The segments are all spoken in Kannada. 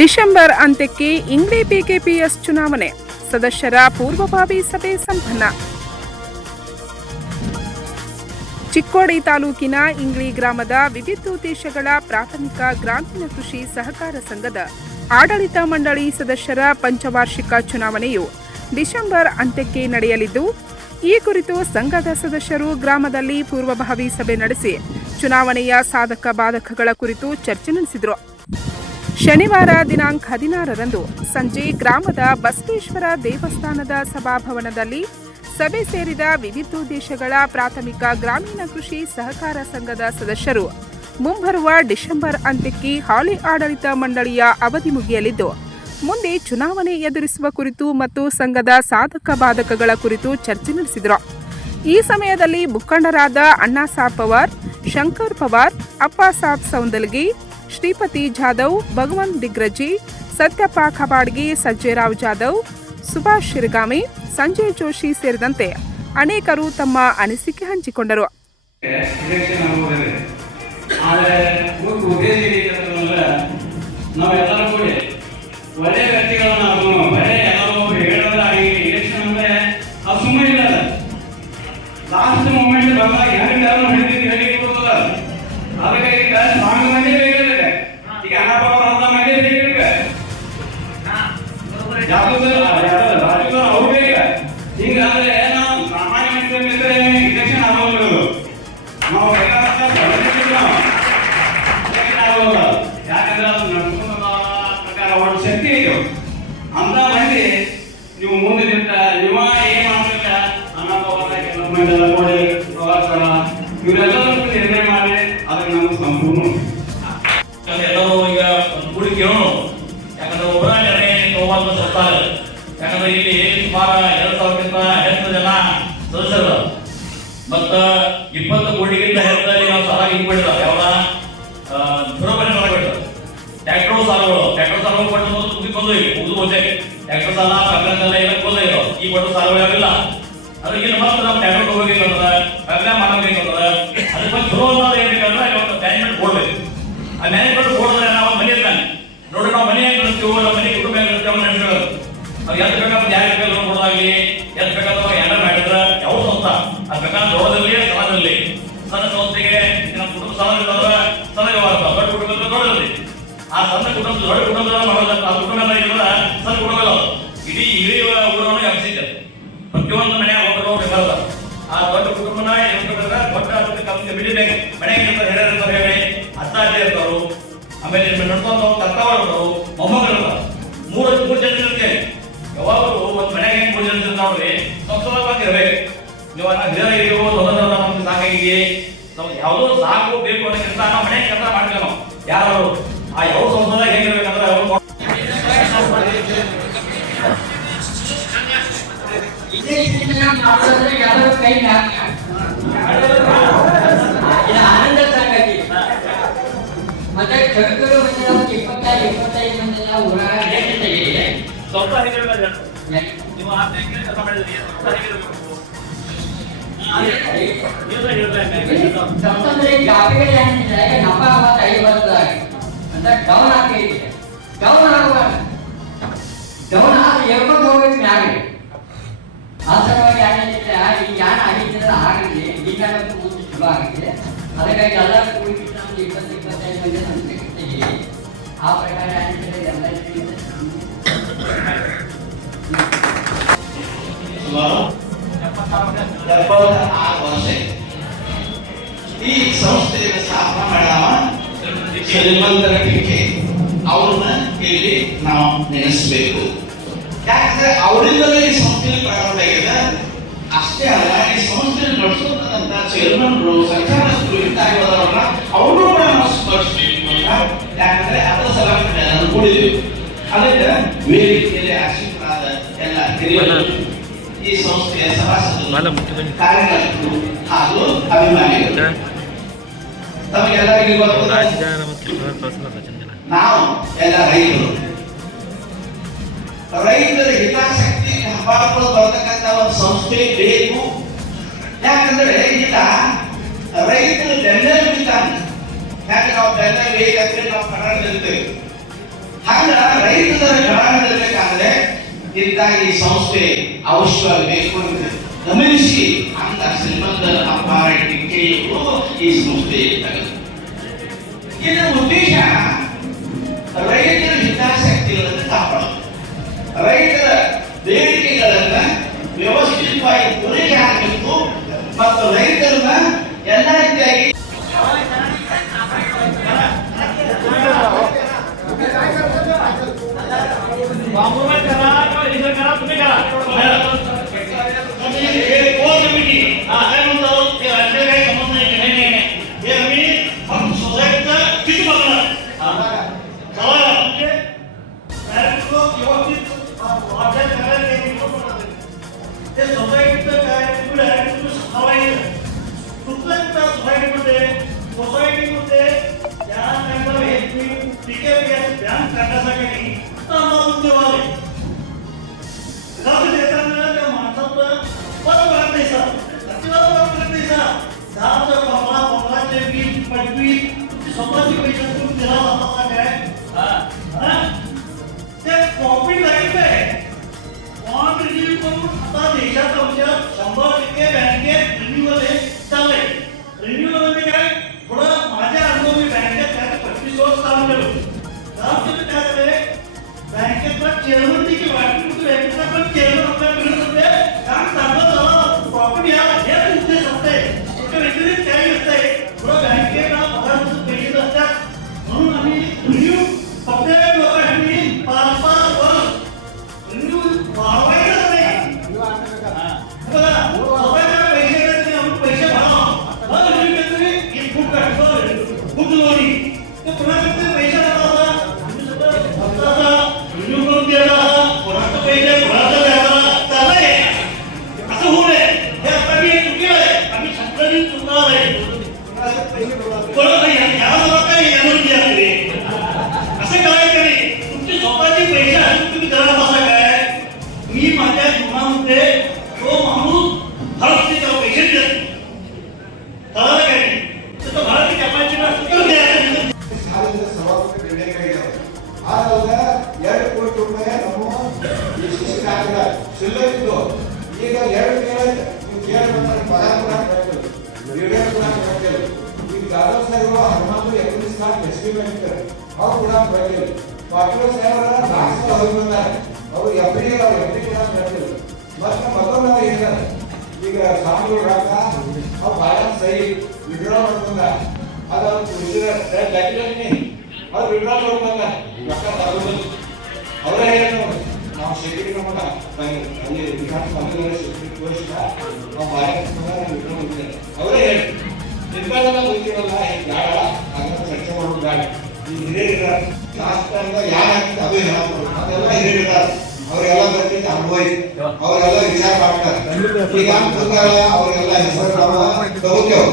ಡಿಸೆಂಬರ್ ಅಂತ್ಯಕ್ಕೆ ಇಂಗ್ಲಿ ಬಿಕೆಪಿಎಸ್ ಚುನಾವಣೆ, ಸದಸ್ಯರ ಪೂರ್ವಭಾವಿ ಸಭೆ ಸಂಪನ್ನ. ಚಿಕ್ಕೋಡಿ ತಾಲೂಕಿನ ಇಂಗ್ಲಿ ಗ್ರಾಮದ ವಿವಿಧೋದ್ದೇಶಗಳ ಪ್ರಾಥಮಿಕ ಗ್ರಾಮೀಣ ಕೃಷಿ ಸಹಕಾರ ಸಂಘದ ಆಡಳಿತ ಮಂಡಳಿ ಸದಸ್ಯರ ಪಂಚವಾರ್ಷಿಕ ಚುನಾವಣೆಯು ಡಿಸೆಂಬರ್ ಅಂತ್ಯಕ್ಕೆ ನಡೆಯಲಿದ್ದು, ಈ ಕುರಿತು ಸಂಘದ ಸದಸ್ಯರು ಗ್ರಾಮದಲ್ಲಿ ಪೂರ್ವಭಾವಿ ಸಭೆ ನಡೆಸಿ ಚುನಾವಣೆಯ ಸಾಧಕ ಬಾಧಕಗಳ ಕುರಿತು ಚರ್ಚೆ ನಡೆಸಿದರು. ಶನಿವಾರ ದಿನಾಂಕ 16ರಂದು ಸಂಜೆ ಗ್ರಾಮದ ಬಸವೇಶ್ವರ ದೇವಸ್ಥಾನದ ಸಭಾಭವನದಲ್ಲಿ ಸಭೆ ಸೇರಿದ ವಿವಿಧೋದ್ದೇಶಗಳ ಪ್ರಾಥಮಿಕ ಗ್ರಾಮೀಣ ಕೃಷಿ ಸಹಕಾರ ಸಂಘದ ಸದಸ್ಯರು ಮುಂಬರುವ ಡಿಸೆಂಬರ್ ಅಂತ್ಯಕ್ಕೆ ಹಾಲಿ ಆಡಳಿತ ಮಂಡಳಿಯ ಅವಧಿ ಮುಗಿಯಲಿದ್ದು, ಮುಂದೆ ಚುನಾವಣೆ ಎದುರಿಸುವ ಕುರಿತು ಮತ್ತು ಸಂಘದ ಸಾಧಕ ಬಾಧಕಗಳ ಕುರಿತು ಚರ್ಚೆ ನಡೆಸಿದರು. ಈ ಸಮಯದಲ್ಲಿ ಮುಖಂಡರಾದ ಅಣ್ಣಾಸಾಬ್ ಪವಾರ್, ಶಂಕರ್ ಪವಾರ್, ಅಪ್ಪಾಸಾಬ್ ಸೌಂದಲ್ಗಿ, ಶ್ರೀಪತಿ ಜಾಧವ್, ಭಗವಂತ್ ದಿಗ್ರಜಿ, ಸತ್ಯಪ್ಪ ಖಬಾಡ್ಗಿ, ಸಜ್ಜೇರಾವ್ ಜಾಧವ್, ಸುಭಾಷ್ ಶಿರಗಾಮಿ, ಸಂಜಯ್ ಜೋಶಿ ಸೇರಿದಂತೆ ಅನೇಕರು ತಮ್ಮ ಅನಿಸಿಕೆ ಹಂಚಿಕೊಂಡರು. ಒಳ್ಳೆ ವ್ಯಕ್ತಿಗಳನ್ನ ಲಾಸ್ಟ್ ಮೂಮೆಂಟ್ ಬಂದಾಗ ಹೆಂಗಾರು ಹಿಡಿದಿದ್ದು ಹೇಳಿಕೊಡ್ತದ. ಅದಕ್ಕೆ ಈಗ ಸ್ಟ್ರಾಂಗ್ ಮಂದಿ ಬೇಕಿದೆ, ಈಗ ಅಣ್ಣಪ್ಪವ್ರ ಅಂತ ಮಂದಿ ಬೇಕಿರ್ಬೇಕು, ರಾಜು ಅವ್ರು ಬೇಕ. ಹಿಂಗಾದ್ರೆ ನಾವು ಸಾಮಾನ್ಯ ಮನುಷ್ಯರ ಇಲೆಕ್ಷನ್ ಆಗೋದು ನಾವು ಆಗೋಲ್ಲ. ಯಾಕಂದ್ರೆ ಅದು ನಡ್ಸ್ಕೊಂಡ ಪ್ರಕಾರ ಒಂದು ಶಕ್ತಿ ಇದೆ. ಅಂತ ಮಂದಿ ನೀವು ಮುಂದೆ ನಿಂತ ನೀವ ಏನ್ ಮಾಡ್ಲಿಲ್ಲ ಅಣ್ಣಪ್ಪವ್ರ ನೋಡಿ ಪ್ರವಾಸ ಇವರೆಲ್ಲರೂ ನಿರ್ಣಯ ಮಾಡಿ ಅದಕ್ಕೆ ನಮ್ಗೆ ಸಂಪೂರ್ಣ ಎಲ್ಲರೂ ಈಗ ಕೂಡಿ ಕೇಳೋಣ. ಯಾಕಂದ್ರೆ ಒಬ್ಬರ ನಿರ್ಣಯ ತಗೋಬಾರ್ದು ಸರ್ಕಾರ. ಯಾಕಂದ್ರೆ ಇಲ್ಲಿ ಸುಮಾರು 2,000ಕ್ಕಿಂತ ಹೆಚ್ಚು ಜನ ಸದಸ್ಯರು ಮತ್ತ 20 ಕೋಟಿಗಿಂತ ಹೆಚ್ಚಲ್ಲಿ ನಾವು ಸಾಲ ಇಟ್ಬಿಟ್ಟಿಲ್ಲ. ಯಾವ್ದ ಸುರಪಣೆ ಸಾಲ ಬಿಟ್ಟು ಟ್ಯಾಕ್ಟರ್ ಸಾಲಗಳು ಕೊಟ್ಟು ಮುಗಿಕೊಂಡು ಹೋದೆ. ಟ್ಯಾಕ್ಟರ್ ಸಾಲ ಪ್ರಕರಣ ಎಲ್ಲ ಕೋದ ಇರೋ ಈ ಕೊಟ್ಟು ಸಾಲಗಳು ಯಾವಿಲ್ಲ. ಅದಕ್ಕೆ ಮತ್ತೆ ನಾವು ಟ್ಯಾಕ್ಟರ್ ತಗೋಬೇಕಂತದ ಪ್ರಕರಣ ಮಾಡಬೇಕಂತದ ಅದಕ್ಕೆ ಚಲೋ ಅನ್ನೋದು ಏನ್ ಬೇಕಂದ್ರೆ ಇವತ್ತು ಮ್ಯಾನೇಜ್ಮೆಂಟ್ ಕೊಡ್ಬೇಕು. ಆ ಮ್ಯಾನೇಜ್ಮೆಂಟ್ ಕೊಡಿದ್ರೆ ನಾವು ಮನೆ ಇರ್ತಾನೆ ನೋಡಿ, ನಾವು ಮನೆ ಕಳಿಸ್ತೀವೋ ನಮ್ಮ ಮನೆ ಕುಟುಂಬ ನಡೆಸೋದು ನಾವು ಎದ್ದು ಬೇಕಾದ್ರೆ ಯಾರು ಬೇಕಾದ್ರೂ ಕೊಡೋದಾಗ್ಲಿ ಎದ್ದು ಬೇಕಾದ್ರೆ ಏನಾರು ಮಾಡಿದ್ರೆ ಯಾವ ಸಂಸ್ಥೆ ಅದು ಬೇಕಾದ್ರೆ ದೊಡ್ಡದಲ್ಲಿ ಸಮಾಜದಲ್ಲಿ ಸಣ್ಣ ಸಂಸ್ಥೆಗೆ ನಮ್ಮ ಕುಟುಂಬ ಸಮಾಜ ಸಣ್ಣ ವ್ಯವಹಾರ ದೊಡ್ಡ ಕುಟುಂಬ ದೊಡ್ಡದಲ್ಲಿ ಆ ಸಣ್ಣ ಕುಟುಂಬ ದೊಡ್ಡ ಕುಟುಂಬ ಮಾಡೋದ ಆ ಕುಟುಂಬ ಎಲ್ಲ ಸಣ್ಣ ಕುಟುಂಬ ಇಡೀ ಊರನ್ನು ವ್ಯಾಪಿಸಿದೆ. ಪ್ರತಿಯೊಂದು ಮನೆಯ ಒಬ್ಬರು ಬೇಕಾದ ಆ ದೊಡ್ಡ ಕುಟುಂಬನ ದೊಡ್ಡ ಕಮಿಟಿ ಮನೆಗೆ ಹೇಳಿ ಅತ್ತಾಜೆ ಇರ್ತಾರು. ಆಮೇಲೆ ನಡ್ಕೊಂಡು ಕರ್ತಾವರು ಮೊಮ್ಮಗಳು ಮೂರು ಜನ ಇರುತ್ತೆ. ಯಾವಾಗಲೂ ಒಂದು ಮನೆಗೆ 3 ಜನ ನೋಡ್ರಿ ಸಂಸ್ಥವಾಗಿ ಇರ್ಬೇಕು. ನೀವು ಹಿರಿಯರು ನಮ್ಗೆ ಸಾಕಾಗಿ ನಾವು ಯಾವುದೋ ಸಾಕು ಬೇಕು ಅನ್ನೋಕ್ಕಿಂತ ನಾವು ಮನೆಗೆ ಕೆಲಸ ಮಾಡ್ತೀವಿ. ನಾವು ಯಾರು ಆ ಯಾವ ಸಂಸ್ಥೆದಾಗ ಹೇಗಿರ್ಬೇಕಂದ್ರೆ ಅವರು ಆನಂದ ಸಾಕಾಗಿ ಮತ್ತೆ ಕರ್ತರು 25 ಮಂದಿ ಊರಾಗ ಸ್ವಲ್ಪ ನೀವು ಆ ಕೆಲಸ ಮಾಡಿದ್ರೆ ಡೌನ್ ಆಗ್ತಿದೆ. ಡೌನ್ ಆಗುವಾಗ ಡೌನ್ ಆದ್ರೆ ಹೇಳ್ಕೊಂಡು ಹೋಗ್ಬೇಕು ಮ್ಯಾಗೆ. ಆ ಸಲುವಾಗಿ ಏನಾಗಿದೆ, ಈ ಯಾನ ಆಗಿದ್ದರೆ ಆಗಲಿ ಈಗ ಮುಂದೆ ಚಲೋ ಆಗಿದೆ. ಅದಕ್ಕಾಗಿ ಎಲ್ಲ ಕೂಡಿ 20-25 ಮಂದಿ ಸಂಸ್ಥೆ ಆ ಪ್ರಕಾರ ಏನಿದೆ ಎಲ್ಲ ಸುಮಾರು 76 ವರ್ಷ ಈ ಸಂಸ್ಥೆಯನ್ನು ಸ್ಥಾಪನೆ ಮಾಡ್ಯಾವ ಶ್ರೀಮಂತರ ಟೀಕೆ. ಅವ್ರನ್ನ ಇಲ್ಲಿ ನಾವು ನೆನೆಸಬೇಕು. ಯಾಕಂದ್ರೆ ಅವರಿಂದಲೇ ಈ ಸಂಸ್ಥೆ ಪ್ರಾರಂಭ ಆಗಿದೆ. ಅಷ್ಟೇ ಅಲ್ಲ, ಈ ಸಂಸ್ಥೆ ನಡೆಸುತ್ತಂತ ಚೇರ್ಮನ್ರು ಸರ್ಕಾರಸ್ಥರು ಇದ್ದಾಗಿರೋದ್ರಲ್ಲ ಅವರು ಕೂಡ ನಾವು ಸ್ಮರಿಸಬೇಕು ಅಂತ. ಯಾಕಂದ್ರೆ ಅದರ ಸಲುವಾಗಿ ಅನ್ಕೊಂಡಿದ್ದೀವಿ. ಅದಕ್ಕೆ ವೇದಿಕೆಯಲ್ಲಿ ಆಶೀರ್ವಾದ ಎಲ್ಲ ಹಿರಿಯರು, ಈ ಸಂಸ್ಥೆಯ ಸಭಾಸದರು, ಕಾರ್ಯಕರ್ತರು ಹಾಗೂ ಅಭಿಮಾನಿಗಳು ತಮಗೆಲ್ಲರಿಗೂ ನಾವು ಎಲ್ಲ ರೈತರ ಹಿತಾಸಕ್ತಿ ಕಾಪಾಡಿಕೊಂಡು ಬರ್ತಕ್ಕಂಥ ಒಂದು ಸಂಸ್ಥೆ ಬೇಕು. ಯಾಕಂದ್ರೆ ಈಗ ರೈತರು ಬೆನ್ನೆಲುಬಿದ್ದಾನೆ. ಯಾಕೆ ನಾವು ಬೆನ್ನೆಲುಬು ಹೇಗಂದ್ರೆ ನಾವು ಕನ್ನಡದಲ್ಲಿರ್ತೇವೆ. ಹಾಗ ರೈತರ ಕಳಾಡಬೇಕಾದ್ರೆ ಇಂತಾಗಿ ಸಂಸ್ಥೆ ಅವಶ್ಯವಾಗಿ ಬೇಕು ಅಂತ ಗಮನಿಸಿ ಅಂತ ಶ್ರೀಮಂತ ಅಪಾರ ಟಿಕೆಯು ಈ ಸಂಸ್ಥೆ ತೆಗೆದು ಇದರ ಉದ್ದೇಶ ರೈತರ ಹಿತಾಸಕ್ತಿಗಳನ್ನು ಕಾಪಾಡೋದು, ರೈತರ ಬೇಡಿಕೆಗಳನ್ನ ವ್ಯವಸ್ಥಿತವಾಗಿ ಪೂರೈಕೆ ಆಗಬೇಕು ಮತ್ತು ರೈತರನ್ನ ಎಲ್ಲ ರೀತಿಯಾಗಿ सोसायटीमध्ये या मेंबर पिके बँक काढण्यासाठी देवाले देताना त्या माणसाचं परत वाटत नाही सर अजिबात वाटत नाही सर दहाचं पंधराचे 20-25 तुमची स्वतःची पैसे तुम्ही दिला जाता काय ते प्रॉफिट लागेल काय बॉन्ड रिन्यू करून आता देशात आमच्या 100% बँकेत रिन्यूअल हे चाललंय. रिन्यूअल म्हणजे काय थोडं माझ्या अनुभवी बँकेत काय 25 वर्ष काम केलं काय झाले बँकेतला चेअरमन देखील वाटली बँकेतला पण चेअरमन आपल्या मिळत होते काम चांगलं झालं प्रॉफिट या हेच उद्देश असते त्याच्या व्यतिरिक्त काही नसते थोडं बँकेला पगार पैसे असतात म्हणून आम्ही रिन्यू प्रत्येक लोकांनी 5-5 वर्ष रिन्यू वाढवायचं नाही बघा स्वतःच्या पैसे पैसे भरावा खूप लोणी तो कोणाकडे पैसे आला रिन्यू करून द्यायला कोणाचं पैसे कोणाचं द्यायला चाललंय असं होऊ नये हे आता मी चुकीलं आहे आम्ही सगळ्यांनी चुकणार आहे कोणाला काही एनर्जी असते असं करायचं नाही तुमची स्वतःची पैसे असून तुम्ही करत असा काय मी माझ्या जीवनामध्ये तो माणूस हरच त्याला पैसे देत कळालं काय नाही तर भारत कॅपॅसिटी ಆಗ 2 ಕೋಟಿ ರೂಪಾಯಿ ನಮ್ಮ ಈ ಶಿಕ್ಷಣ ಶಿಲ್ಲರ್ ಇದ್ದು ಈಗ 2 ಕೇಳ ಪಗಾರ ಕೂಡ ಕಟ್ಟಿಲ್ಲ ರಿಟೈರ್ ಕೂಡ ಕಟ್ಟಿಲ್ಲ ಈಗ ಜಾಧವ್ ಸಾಹೇಬರು 19 ಲಾಖ ಎಸ್ಟಿಮೇಟ್ ಅವ್ರು ಕೂಡ ಕಟ್ಟಿಲ್ಲ ಪಾಟೀಲ್ ಸಾಹೇಬರ 400 ಹೋಗಿ ಬಂದಾರೆ ಅವರು ಎಫ್ಡಿ ಕೂಡ ಕಟ್ಟಿಲ್ಲ ಮತ್ತೆ ಮತ್ತೊಂದು ಹೇಳಿದ್ದಾರೆ ಈಗ ಸಾಂಗ್ಳೂರು ರಾಕ ಅವ್ರು ಬ್ಯಾಲೆನ್ಸ್ ಸಹಿ ವಿಡ್ರಾ ಮಾಡ್ಕೊಂಡ ಅದು ದಾಖಲೆ ಅವ್ರು ವಿಡ್ರಾ ಮಾಡ್ಕೊಂಡ ರೊಕ್ಕ ತಗೊಂಡು ಅವರೇ ಹೇಳಿದ್ರು ನಾವು ಸೆಕ್ಯೂರಿಟಿ ನಮ್ಮದ ಅಲ್ಲಿ ವಿಧಾನಸಭೆಯಲ್ಲಿ ಸೆಕ್ಯೂರಿಟಿ ತೋರಿಸಿದ ನಾವು ಬ್ಯಾಲೆನ್ಸ್ ವಿಡ್ರಾ ಮಾಡಿದ್ದೇವೆ ಅವರೇ ಹೇಳಿ ನಿರ್ಧಾರ ಗೊತ್ತಿರಲ್ಲ ಬೇಡ ಅದನ್ನ ಚರ್ಚೆ ಮಾಡೋದು ಬೇಡ ಈ ಹಿರಿಯರಿದ್ದಾರೆ ಶಾಸ್ತ್ರ ಯಾರಾಗ್ತದೆ ಅದು ಹೇಳಬಹುದು ಅದೆಲ್ಲ ಹಿರಿಯರಿದ್ದಾರೆ ಅವರೆಲ್ಲ ಬರ್ತಿದ್ದ ಅನುಭವಿ ಅವರೆಲ್ಲ ವಿಚಾರ ಮಾಡ್ತಾರೆ ಈಗ ಅವರೆಲ್ಲ ಹೆಸರು ತಗೋತೇವೆ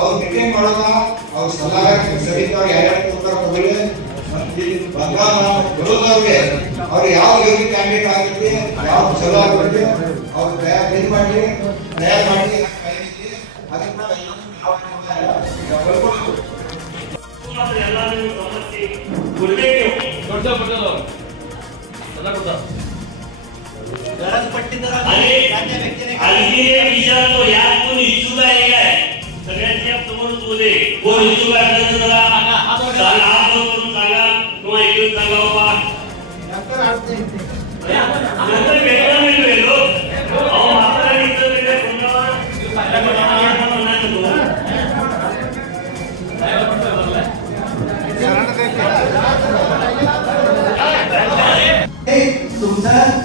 ಅವ್ರು ಮೀಟಿಂಗ್ ಮಾಡೋದ ಅವ್ರ ಸಲಹೆ ಸಹಿತ ಯಾರ್ಯಾರು ಕೊಡ್ತಾರ ತಗೊಳ್ಳಿ ಮತ್ತೆ ಬಂಗಾರ ಬರೋದವ್ರಿಗೆ ಅವ್ರು ಯಾವ ಯೋಗಿ ಕ್ಯಾಂಡಿಡೇಟ್ ಆಗಿರ್ಲಿ ಯಾವ ಚಲೋ ಆಗಿರ್ಲಿ ಅವ್ರು ತಯಾರು ಮಾಡಿ ಅದನ್ನ विचारतो यात कोणी इच्छुक आहे काय सगळ्यांच्या समोरच बोले कोण इच्छुक आहे सांगा किंवा ऐकून सांगा बाबा नंतर भेटला मी गेलो आपल्याला इथं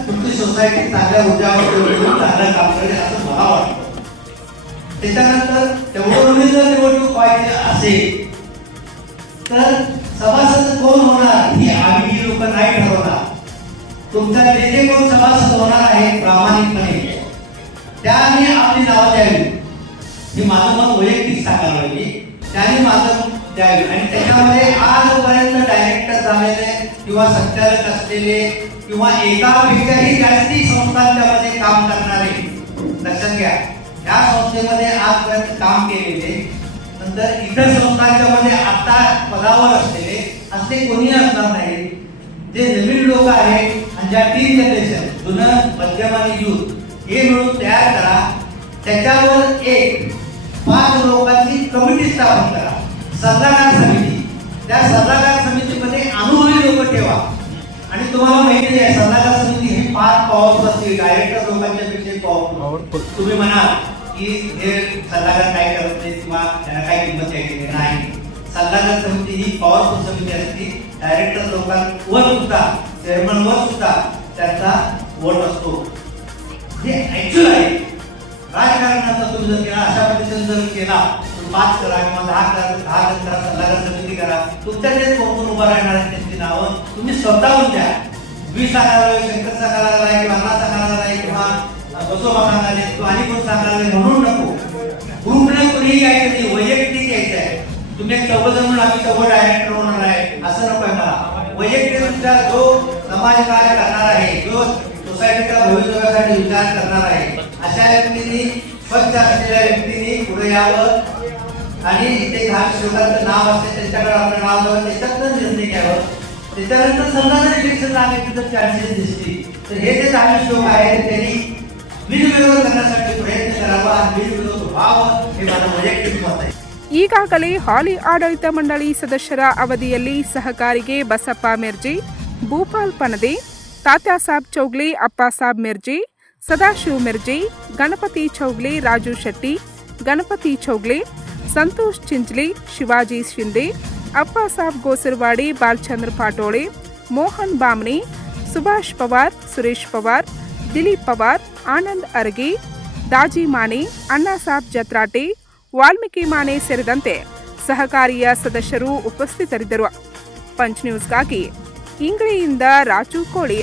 तुमची सोसायटी चांगल्या ऊर्जावर चांगलं काम करेल असं मला वाटतं. त्याच्यानंतर तेवढं जर निवडणूक व्हायची असेल तर सभासद कोण होणार हे आम्ही लोक नाही ठरवणार. तुमच्या जे कोण सभासद होणार आहे प्रामाणिकपणे त्याने आपली नावं द्यावी. ही माझं मत वैयक्तिक सांगायला पाहिजे त्याने माझं द्यावी आणि त्याच्यामध्ये आजपर्यंत डायरेक्टर झालेले किंवा संचालक असलेले किंवा एकापेक्षाही जास्ती संस्थांच्यामध्ये काम करणारे लक्षात घ्या. या संस्थेमध्ये आजपर्यंत काम केलेले नंतर इतर संस्थांच्या मध्ये आता पदावर असलेले असे कोणी असणार नाही. जे नवीन लोक आहेत आणि ज्या 3 जनरेशन जुनं मध्यम आणि युथ हे मिळून तयार करा. त्याच्यावर एक 5 लोकांची कमिटी स्थापन करा, सल्लागार समिती. त्या सल्लागार समितीमध्ये अनुभवी लोक ठेवा. आणि तुम्हाला माहिती आहे सल्लागार समिती ही फार पॉवरफुल असते, डायरेक्टर लोकांच्या पेक्षा पॉवरफुल. तुम्ही म्हणाल की हे सल्लागार काय करत नाही किंवा त्यांना काय किंमत द्यायची नाही. सल्लागार समिती ही पॉवरफुल समिती असते. डायरेक्टर लोकांवर सुद्धा चेअरमनवर सुद्धा त्यांचा वोट असतो. हे ऍक्च्युअल आहे. राजकारणाचा तुम्ही जर केला अशा पद्धतीने जर केला 5 करा किंवा 10 करा सल्लागार समिती करा. तुमच्याकडेच कोण उभा राहणार आहे त्यांची नावं तुम्ही स्वतःहून द्या. 20 सांगायला शंकर सांगायला आहे किंवा अण्णा सांगायला आहे किंवा बसोबा सांगायला किंवा आणि कोण सांगायला म्हणून नको. ग्रुपने कोणीही यायचं नाही, वैयक्तिक यायचं आहे. तुम्ही 14 म्हणून आम्ही 14 डायरेक्टर होणार आहे असं नको आहे मला. वैयक्तिक जो समाज कार्य करणार आहे, जो सोसायटीच्या भविष्यासाठी विचार करणार आहे अशा व्यक्तींनी, स्वच्छ असलेल्या व्यक्तींनी पुढे यावं आणि इथे ग्रामसेवकांचं नाव असते त्यांच्याकडे आपलं नाव द्यावं, त्याच्यातून निर्णय घ्यावं. त्याच्यानंतर समजा जर इलेक्शन लागण्याचे जर चान्सेस दिसतील तर हे जे ग्रामसेवक आहेत त्यांनी बिनविरोध करण्यासाठी प्रयत्न करावा आणि बिनविरोध व्हावं हे माझं वैयक्तिक मत आहे. ಈಗಾಗಲೇ ಹಾಲಿ ಆಡಳಿತ ಮಂಡಳಿ ಸದಸ್ಯರ ಅವಧಿಯಲ್ಲಿ ಸಹಕಾರಿಗೆ ಬಸಪ್ಪ ಮಿರ್ಜಿ, ಭೂಪಾಲ್ ಪನದೆ, ತಾತ್ಯಾಸಾಬ್ ಚೌಗ್ಲಿ, ಅಪ್ಪಾಸಾಬ್ ಮಿರ್ಜಿ, ಸದಾಶಿವ್ ಮಿರ್ಜಿ, ಗಣಪತಿ ಚೌಗ್ಲಿ, ರಾಜು ಶೆಟ್ಟಿ, ಗಣಪತಿ ಚೌಗ್ಲಿ, ಸಂತೋಷ್ ಚಿಂಚ್ಲಿ, ಶಿವಾಜಿ ಶಿಂದೆ, ಅಪ್ಪಾಸಾಬ್ ಗೋಸಿರವಾಡಿ, ಬಾಲಚಂದ್ರ ಪಾಟೋಳೆ, ಮೋಹನ್ ಬಾಮ್ನಿ, ಸುಭಾಷ್ ಪವಾರ್, ಸುರೇಶ್ ಪವಾರ್, ದಿಲೀಪ್ ಪವಾರ್, ಆನಂದ್ ಅರಗಿ, ದಾಜಿ ಮಾನೆ, ಅಣ್ಣಾಸಾಬ್ ಜತ್ರಾಟೆ, ವಾಲ್ಮೀಕಿ ಮಾನೆ ಸೇರಿದಂತೆ ಸಹಕಾರಿಯ ಸದಸ್ಯರು ಉಪಸ್ಥಿತರಿದ್ದರು. ಪಂಚ್ ನ್ಯೂಸ್ಗಾಗಿ ಇಂಗ್ಲೆಯಿಂದ ರಾಜು ಕೋಳಿ.